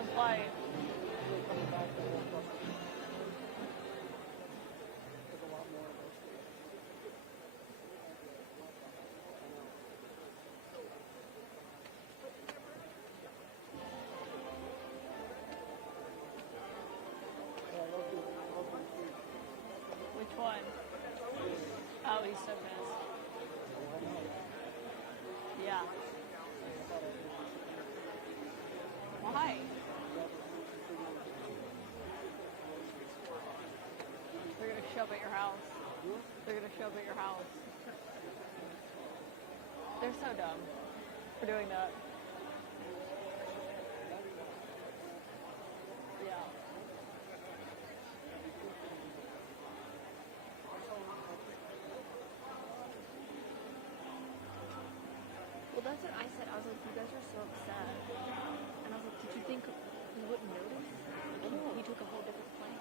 long flight. Which one? Oh, he's so pissed. Yeah. Why? They're gonna show up at your house. They're gonna show up at your house. They're so dumb for doing that. Yeah. Well, that's what I said. I was like, you guys are so upset. And I was like, did you think we wouldn't notice? He took a whole different plane.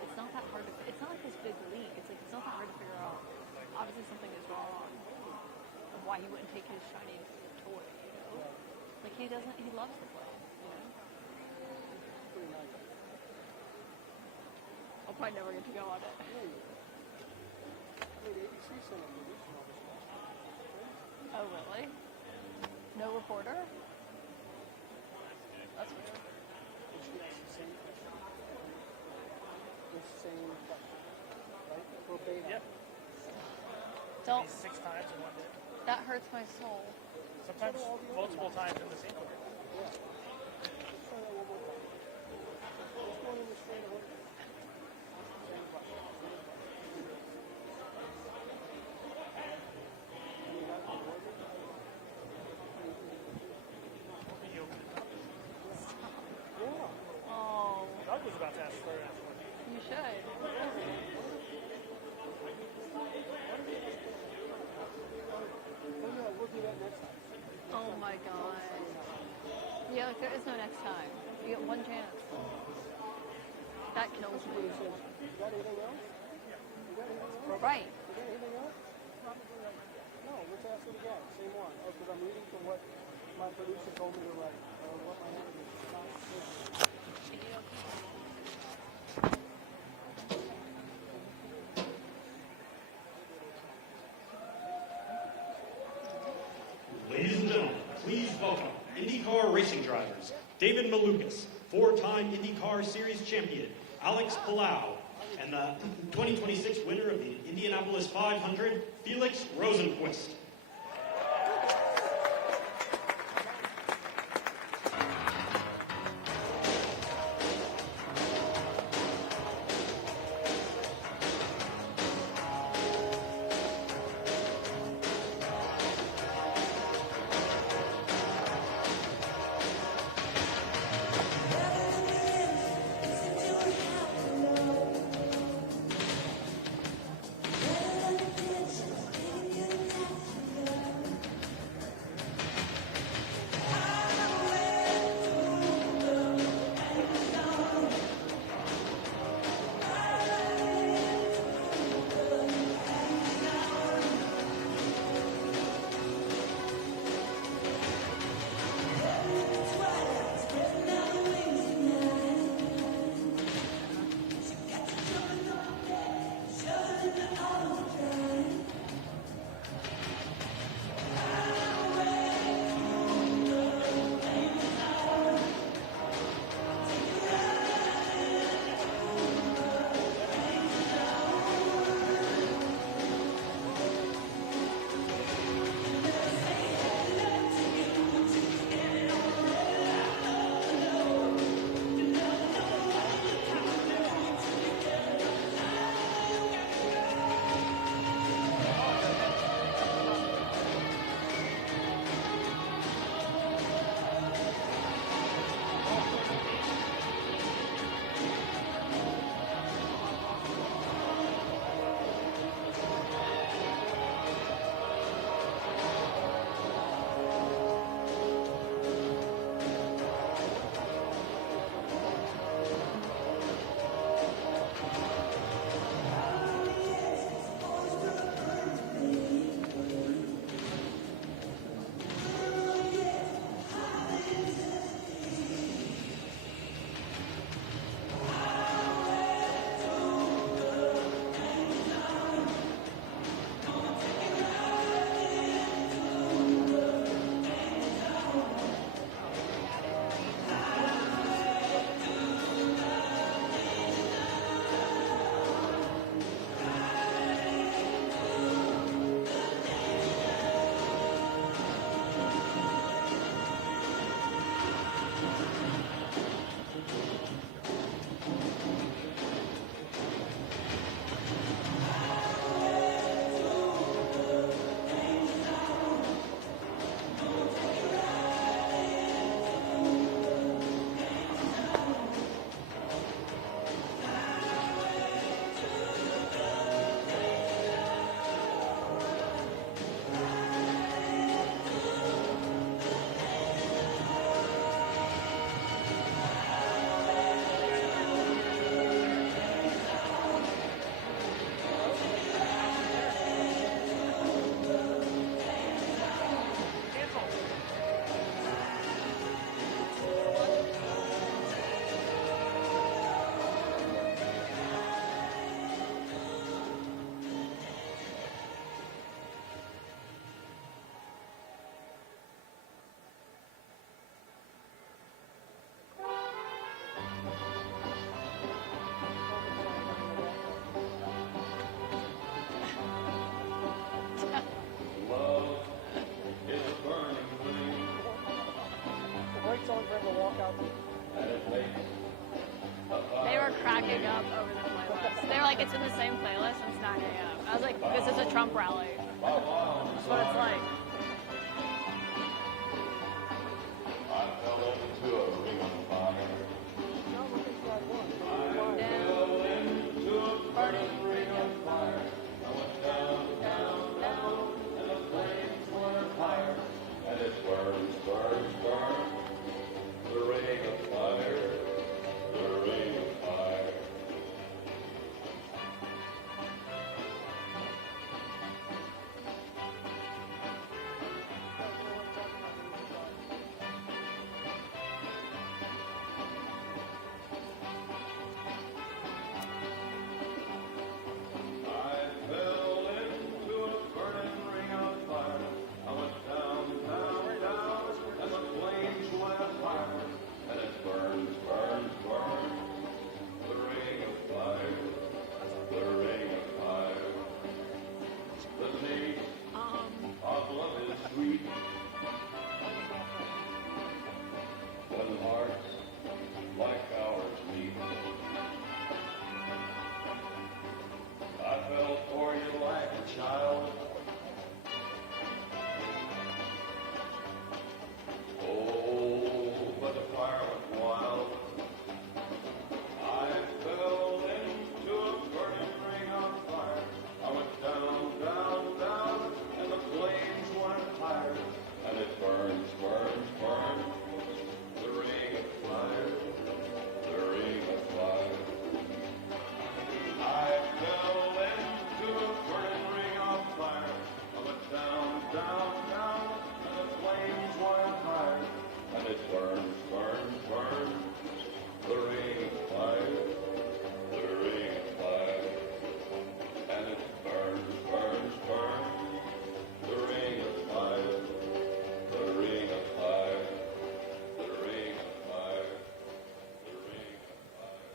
It's not that hard to, it's not like this big league. It's like, it's not that hard to figure out. Obviously something is wrong of why he wouldn't take his shiny toy, you know? Like he loves the plane, you know? I'll probably never get to go on it. Oh, really? No reporter? That's weird. Yep. Don't. 6 times in one day. That hurts my soul. Sometimes multiple times in the same order. Oh, Doug was about to ask for it. you should. Oh my god. Yeah, like there is no next time. You get one chance. That kills me. Right. No, let's ask it again. Same one. Oh, because I'm reading from what my producer told me to write. Or what my editor Ladies and gentlemen, please welcome IndyCar racing drivers, David Malukas, 4-time IndyCar Series champion, Alex Palau, and the 2026 winner of the Indianapolis 500, Felix Rosenquist. snacking up over the playlist. They're like, it's in the same playlist and snacking up. I was like, this is a Trump rally. That's what it's like. I fell into a ring of fire. No, look at that one. Fell into a burning ring of fire. I went down, down, down, and the flames were higher. And it burns, burns, burns. The ring of fire, the ring of fire. I fell into a burning ring of fire. I went down, down, down, and the flames went higher. And it burns, burns, burns. The ring of fire, the ring of fire. The name of love is sweet. When hearts like ours meet. I fell for you like a child. Oh, but the fire went wild. I fell into a burning ring of fire. I went down, down, down, and the flames went higher. And it burns, burns, burns. The ring of fire, the ring of fire. I fell into a burning ring of fire. I went down, down, down, and the flames went higher. And it burns, burns, burns. The ring of fire, the ring of fire. And it burns, burns, burns. The ring of fire, the ring of fire, the ring of fire, the ring of fire.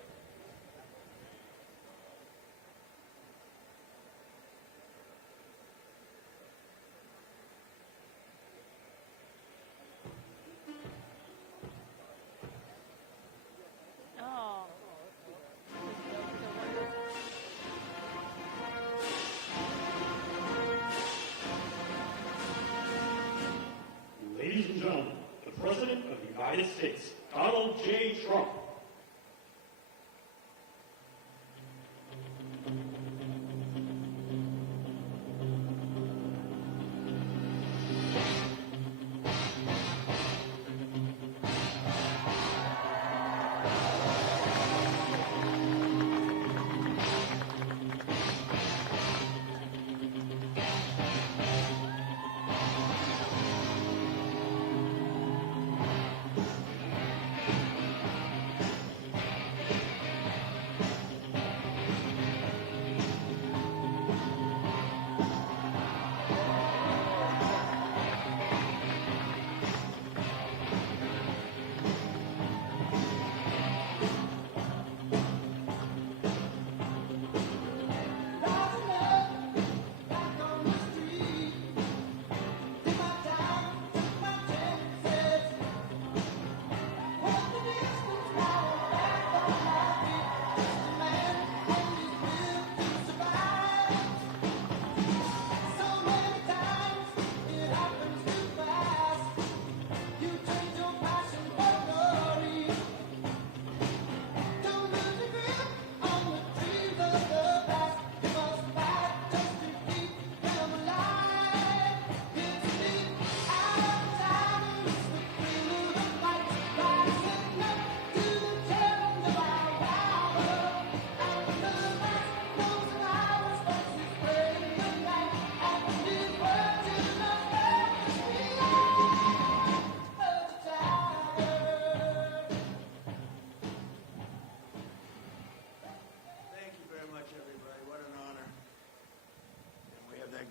Oh. Ladies and gentlemen, the President of the United States, Donald J. Trump.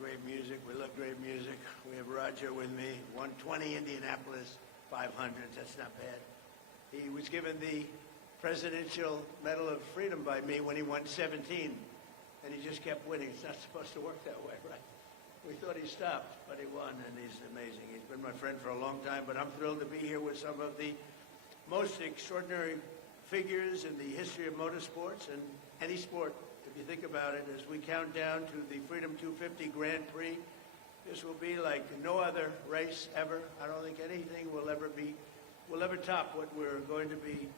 great music. We love great music. We have Roger with me. 120 Indianapolis 500s. That's not bad. He was given the Presidential Medal of Freedom by me when he won 17, and he just kept winning. It's not supposed to work that way, right? We thought he stopped, but he won, and he's amazing. He's been my friend for a long time, but I'm thrilled to be here with some of the most extraordinary figures in the history of motorsports and any sport, if you think about it, as we count down to the Freedom 250 Grand Prix. This will be like no other race ever. I don't think anything will ever top what we're going to be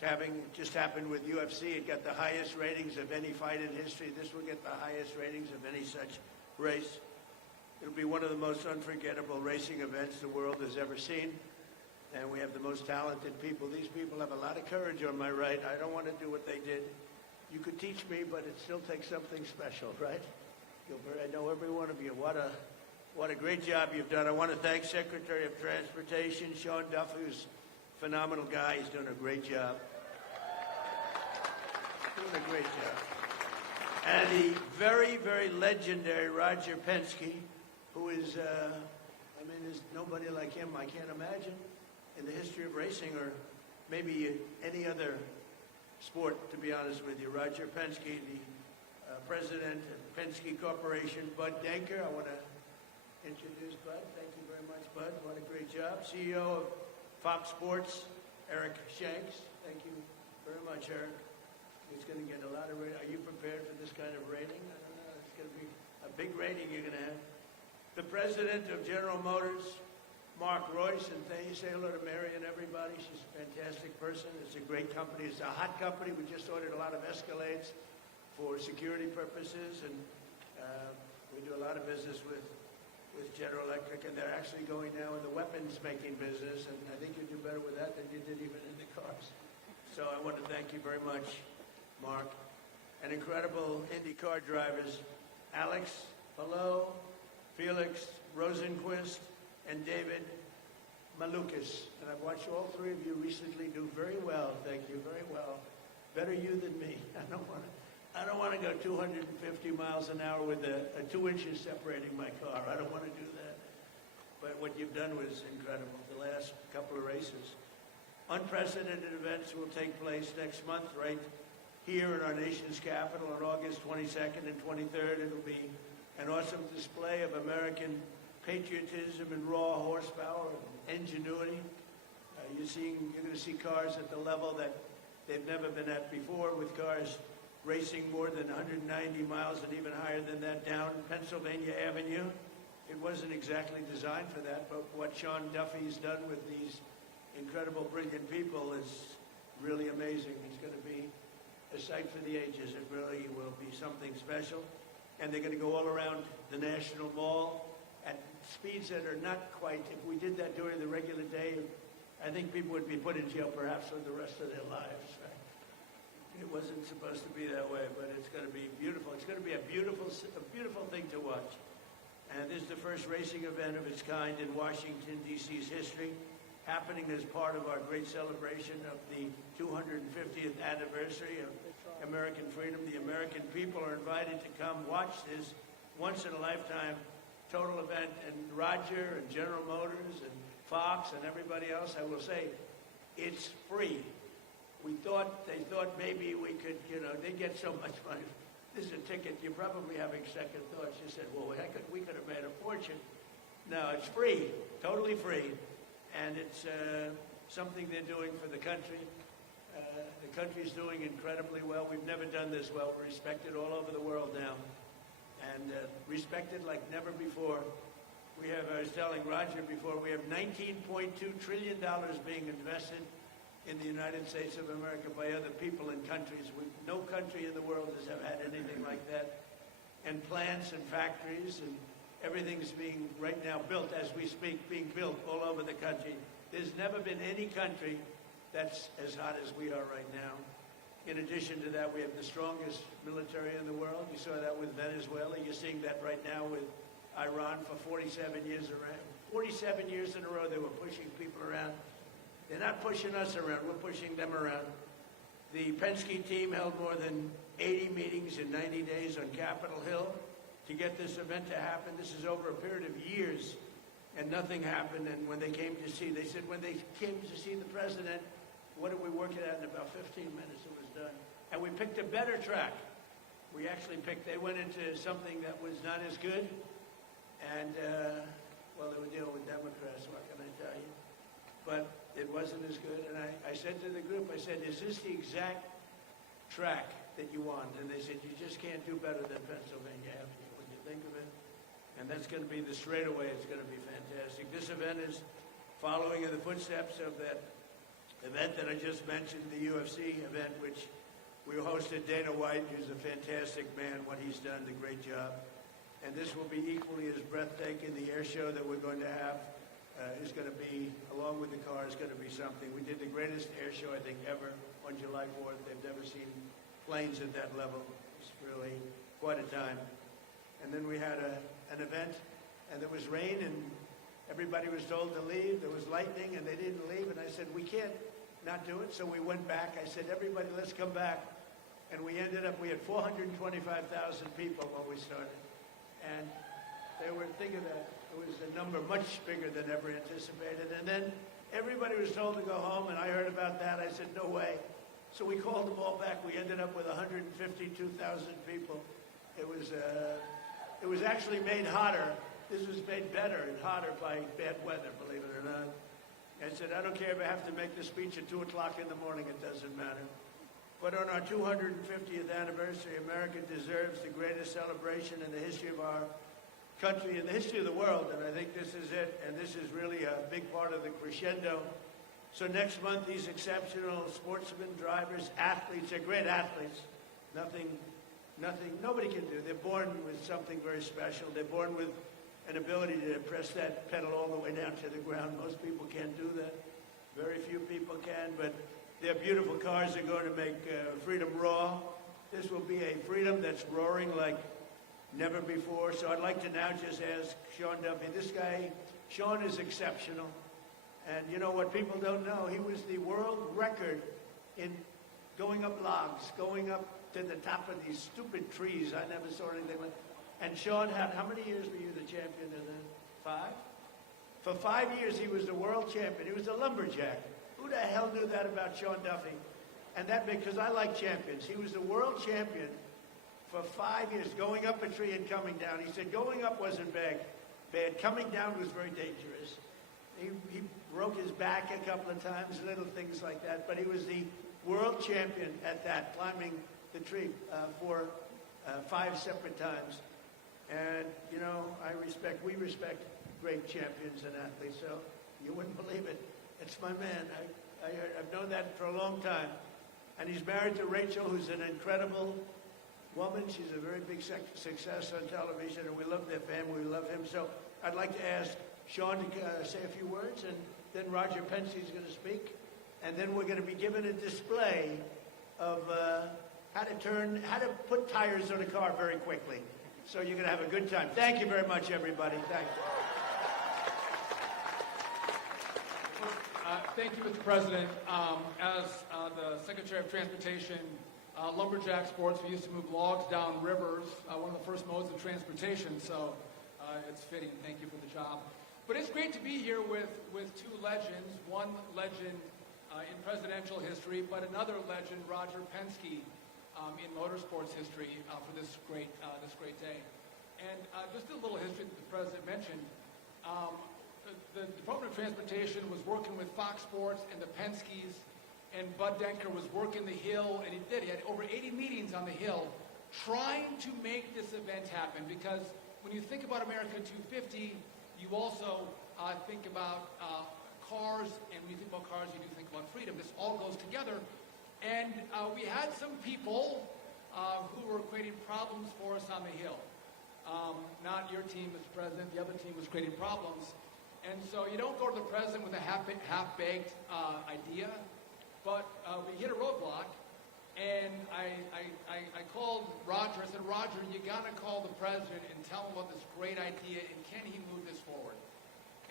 having. It just happened with UFC. It got the highest ratings of any fight in history. This will get the highest ratings of any such race. It'll be one of the most unforgettable racing events the world has ever seen. And we have the most talented people. These people have a lot of courage on my right. I don't want to do what they did. You could teach me, but it still takes something special, right? Gilbert, I know every one of you. What a great job you've done. I want to thank Secretary of Transportation, Sean Duffy, who's a phenomenal guy. He's doing a great job. Doing a great job. And the very, very legendary Roger Penske, who is, there's nobody like him, I can't imagine, in the history of racing or maybe any other sport, to be honest with you. Roger Penske, the president of Penske Corporation. Bud Denker, I want to introduce Bud. Thank you very much, Bud. What a great job. CEO of Fox Sports, Eric Shanks. Thank you very much, Eric. It's going to get a lot of rating. Are you prepared for this kind of rating? I don't know. It's going to be a big rating you're going to have. The president of General Motors, Mark Royce, and thank you. Say hello to Mary and everybody. She's a fantastic person. It's a great company. It's a hot company. We just ordered a lot of Escalades for security purposes, and we do a lot of business with General Electric, and they're actually going now in the weapons-making business, and I think you do better with that than you did even in the cars. So I want to thank you very much, Mark. And incredible IndyCar drivers, Alex, hello, Felix Rosenquist, and David Malukas. And I've watched all three of you recently do very well. Thank you, very well. Better you than me. I don't want to go 250 miles an hour with a 2 inches separating my car. I don't want to do that. But what you've done was incredible. The last couple of races. Unprecedented events will take place next month right here in our nation's capital on August 22nd and 23rd. It'll be an awesome display of American patriotism and raw horsepower and ingenuity. You're going to see cars at the level that they've never been at before, with cars racing more than 190 miles and even higher than that down Pennsylvania Avenue. It wasn't exactly designed for that, but what Sean Duffy's done with these incredible, brilliant people is really amazing. It's going to be a sight for the ages. It really will be something special. And they're going to go all around the National Mall at speeds that are not quite, if we did that during the regular day, I think people would be put in jail perhaps for the rest of their lives. Right? It wasn't supposed to be that way, but it's going to be beautiful. It's going to be a beautiful thing to watch. And this is the first racing event of its kind in Washington, D.C.'s history, happening as part of our great celebration of the 250th anniversary of American freedom. The American people are invited to come watch this once-in-a-lifetime total event. And Roger and General Motors and Fox and everybody else, I will say, it's free. They thought maybe we could, they get so much money. This is a ticket. You're probably having second thoughts. You said, well, we could have made a fortune. No, it's free, totally free. And it's something they're doing for the country. The country's doing incredibly well. We've never done this well. We're respected all over the world now. And respected like never before. I was telling Roger before, we have $19.2 trillion being invested in the United States of America by other people and countries. No country in the world has ever had anything like that. And plants and factories and everything's being right now built as we speak, being built all over the country. There's never been any country that's as hot as we are right now. In addition to that, we have the strongest military in the world. You saw that with Venezuela. You're seeing that right now with Iran for 47 years around. 47 years in a row they were pushing people around. They're not pushing us around. We're pushing them around. The Penske team held more than 80 meetings in 90 days on Capitol Hill to get this event to happen. This is over a period of years, and nothing happened. And when they came to see, they said when they came to see the president, what did we work it out in about 15 minutes? It was done. And we picked a better track. We actually they went into something that was not as good. And, well, they were dealing with Democrats, what can I tell you? but it wasn't as good. And I said to the group, I said, is this the exact track that you want? And they said, you just can't do better than Pennsylvania Avenue when you think of it. And that's going to be the straightaway. It's going to be fantastic. This event is following in the footsteps of that event that I just mentioned, the UFC event, which we hosted Dana White, who's a fantastic man. What he's done, a great job. And this will be equally as breathtaking. The air show that we're going to have is going to be, along with the car, is going to be something. We did the greatest air show, I think, ever on July 4th. They've never seen planes at that level. It's really quite a time. And then we had an event, and there was rain, and everybody was told to leave. There was lightning, and they didn't leave. And I said, we can't not do it. So we went back. I said, everybody, let's come back. And we ended up, we had 425,000 people when we started. And they were thinking that it was a number much bigger than ever anticipated. And then everybody was told to go home, and I heard about that. I said, no way. So we called them all back. We ended up with 152,000 people. It was actually made hotter. This was made better and hotter by bad weather, believe it or not. I said, I don't care if I have to make the speech at 2 o'clock in the morning. It doesn't matter. But on our 250th anniversary, America deserves the greatest celebration in the history of our country, in the history of the world, and I think this is it, and this is really a big part of the crescendo. So next month, these exceptional sportsmen, drivers, athletes, they're great athletes. Nobody can do. They're born with something very special. They're born with an ability to press that pedal all the way down to the ground. Most people can't do that. Very few people can, but their beautiful cars are going to make freedom raw. This will be a freedom that's roaring like never before. So I'd like to now just ask Sean Duffy. This guy, Sean, is exceptional. And you know what people don't know? He was the world record in going up logs, going up to the top of these stupid trees. I never saw anything like that. And Sean had, how many years were you the champion in that? 5? For 5 years, he was the world champion. He was a lumberjack. Who the hell knew that about Sean Duffy? And that because I like champions. He was the world champion for 5 years, going up a tree and coming down. He said going up wasn't bad. Coming down was very dangerous. He broke his back a couple of times, little things like that. But he was the world champion at that, climbing the tree for 5 separate times. And, you know, we respect great champions and athletes. So you wouldn't believe it. It's my man. I've known that for a long time. And he's married to Rachel, who's an incredible woman. She's a very big success on television, and we love their family. We love him. So I'd like to ask Sean to say a few words, and then Roger Penske's going to speak. And then we're going to be given a display of how to put tires on a car very quickly. So you're going to have a good time. Thank you very much, everybody. Thank you. Thank you, Mr. President. As the Secretary of Transportation, lumberjack sports, we used to move logs down rivers, one of the first modes of transportation, so it's fitting. Thank you for the job. But it's great to be here with two legends, one legend in presidential history, but another legend, Roger Penske, in motorsports history for this great day. And just a little history that the President mentioned. The Department of Transportation was working with Fox Sports and the Penskes, and Bud Denker was working the Hill, and he did. He had over 80 meetings on the Hill trying to make this event happen, because when you think about America 250, you also think about cars, and when you think about cars, you do think about freedom. This all goes together. And we had some people who were creating problems for us on the Hill. Not your team, Mr. President. The other team was creating problems. And so you don't go to the president with a half-baked idea, but we hit a roadblock, and I called Roger. I said, Roger, you got to call the president and tell him about this great idea, and can he move this forward?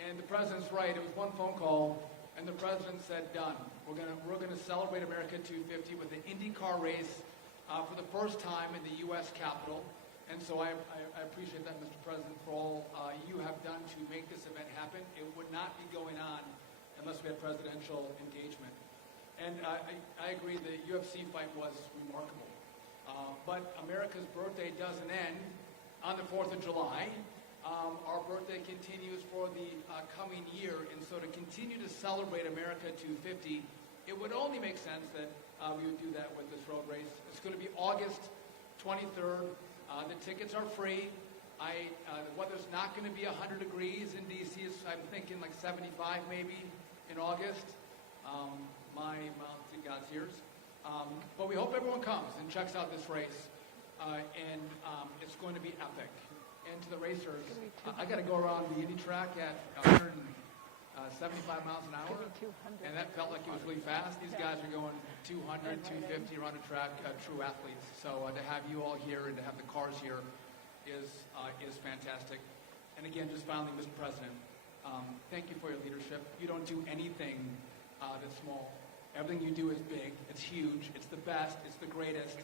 And the president's right. It was one phone call, and the president said, done. We're gonna celebrate America 250 with an IndyCar race for the first time in the U.S. Capitol. And so I appreciate that, Mr. President, for all you have done to make this event happen. It would not be going on unless we had presidential engagement. And I agree the UFC fight was remarkable. But America's birthday doesn't end on the 4th of July. Our birthday continues for the coming year, and so to continue to celebrate America 250, it would only make sense that we would do that with this road race. It's going to be August 23rd. The tickets are free. The weather's not going to be 100 degrees in D.C. I'm thinking like 75 maybe in August. My mouth to God's ears. But we hope everyone comes and checks out this race. And it's going to be epic. And to the racers, I got to go around the Indy track at 175 miles an hour. And that felt like it was really fast. These guys are going 200, 250 around the track, true athletes. So to have you all here and to have the cars here is fantastic. And again, just finally, Mr. President, thank you for your leadership. You don't do anything that's small. Everything you do is big. It's huge. It's the best. It's the greatest.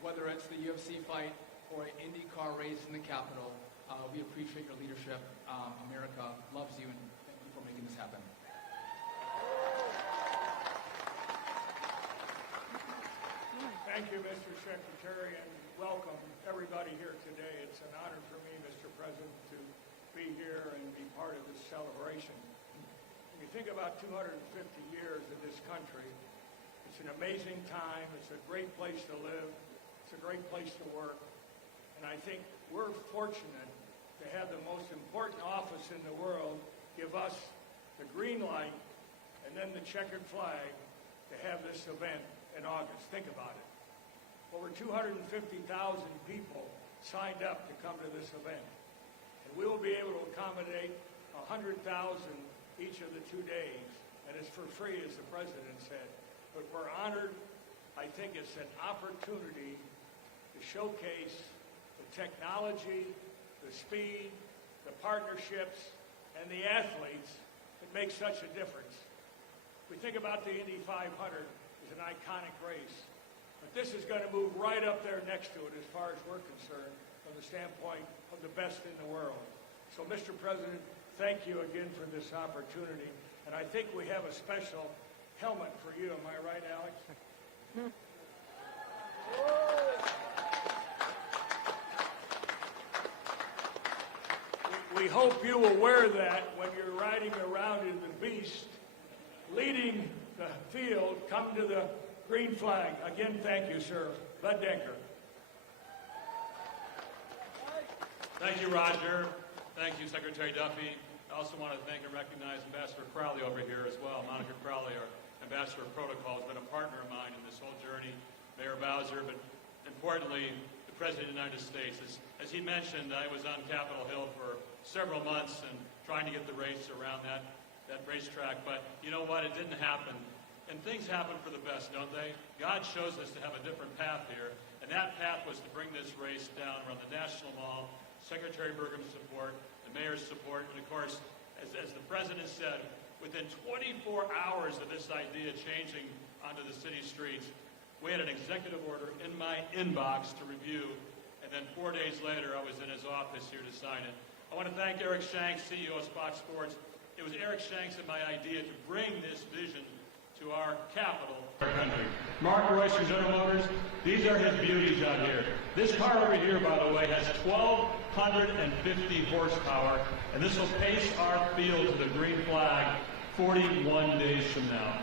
Whether it's the UFC fight or an Indy car race in the Capitol, we appreciate your leadership. America loves you, and thank you for making this happen. Thank you, Mr. Secretary, and welcome everybody here today. It's an honor for me, Mr. President, to be here and be part of this celebration. When you think about 250 years of this country, it's an amazing time. It's a great place to live. It's a great place to work. And I think we're fortunate to have the most important office in the world give us the green light and then the checkered flag to have this event in August. Think about it. Over 250,000 people signed up to come to this event. And we will be able to accommodate 100,000 each of the 2 days. And it's for free, as the President said. But we're honored. I think it's an opportunity to showcase the technology, the speed, the partnerships, and the athletes that make such a difference. We think about the Indy 500 as an iconic race. But this is going to move right up there next to it as far as we're concerned from the standpoint of the best in the world. So, Mr. President, thank you again for this opportunity. And I think we have a special helmet for you. Am I right, Alex? We hope you will wear that when you're riding around in the Beast, leading the field. Come to the green flag. Again, thank you, sir. Bud Denker. Thank you, Roger. Thank you, Secretary Duffy. I also want to thank and recognize Ambassador Crowley over here as well. Monica Crowley, our Ambassador of Protocol, has been a partner of mine in this whole journey. Mayor Bowser, but importantly, the President of the United States. As he mentioned, I was on Capitol Hill for several months and trying to get the race around that racetrack. But you know what? It didn't happen. And things happen for the best, don't they? God shows us to have a different path here. And that path was to bring this race down around the National Mall, Secretary Burgum's support, the mayor's support, and of course, as the President said, within 24 hours of this idea changing onto the city streets, we had an executive order in my inbox to review, and then 4 days later, I was in his office here to sign it. I want to thank Eric Shanks, CEO of Fox Sports. It was Eric Shanks and my idea to bring this vision to our capital, our country. Mark Royce from General Motors, these are his beauties out here. This car over here, by the way, has 1,250 horsepower, and this will pace our field to the green flag 41 days from now.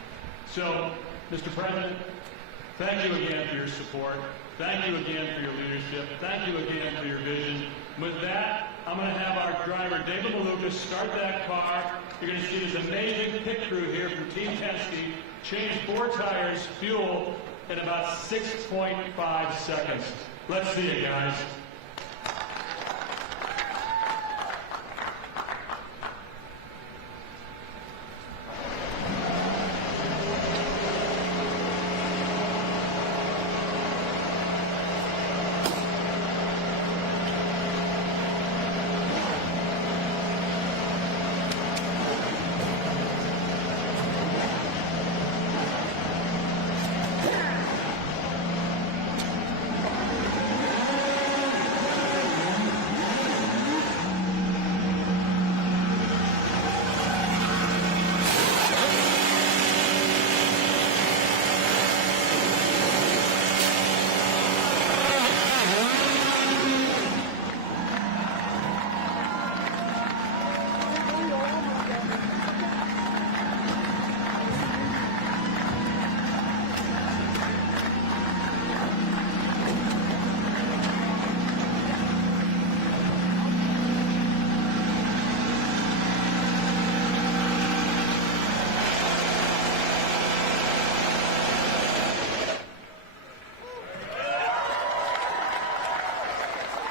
So, Mr. President, thank you again for your support. Thank you again for your leadership. Thank you again for your vision. With that, I'm going to have our driver, David Malukas, start that car. You're going to see this amazing pit crew here from Team Penske change 4 tires, fuel, in about 6.5 seconds. Let's see it, guys.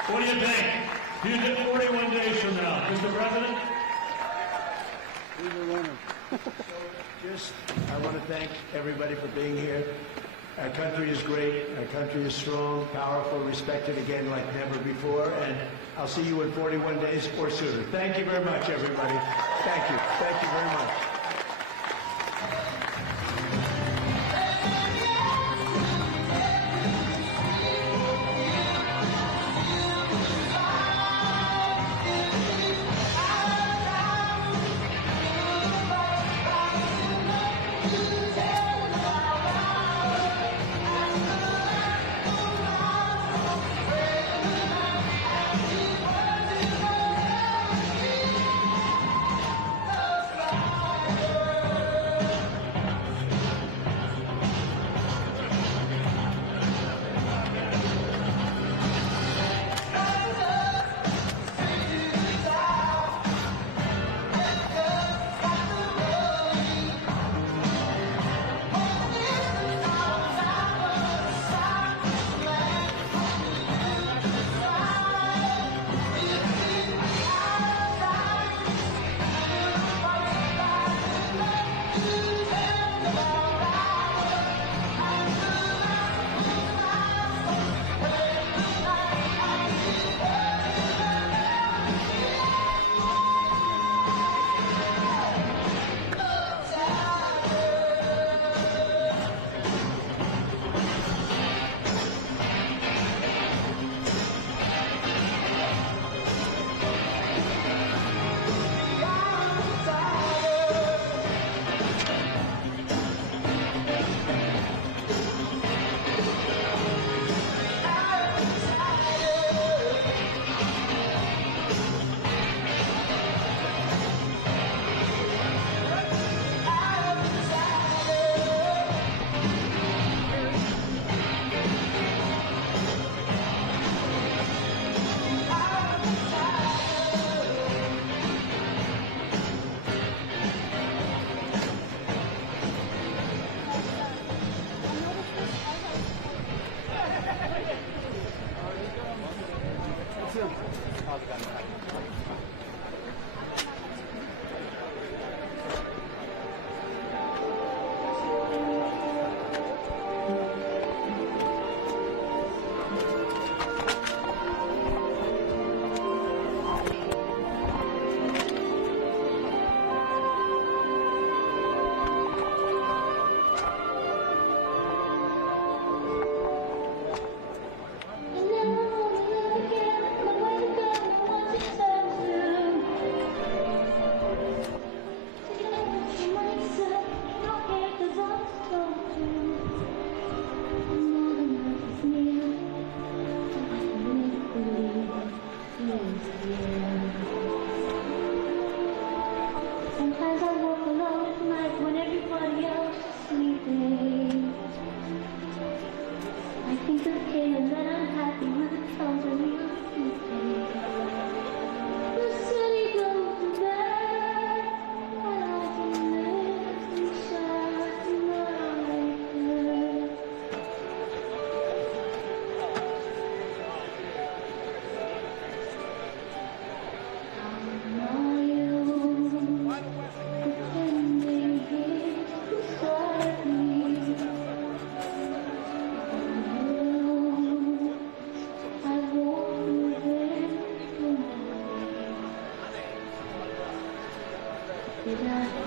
What do you think? You did 41 days from now, Mr. President? He's a winner. I want to thank everybody for being here. Our country is great. Our country is strong, powerful, respected again like never before. And I'll see you in 41 days or sooner. Thank you very much, everybody. Thank you. Thank you very much. Sometimes I walk alone at night when everybody else is sleeping. I think of him and then I'm happy when it comes and we are sleeping. The city goes to bed and I can live inside my head. Yeah.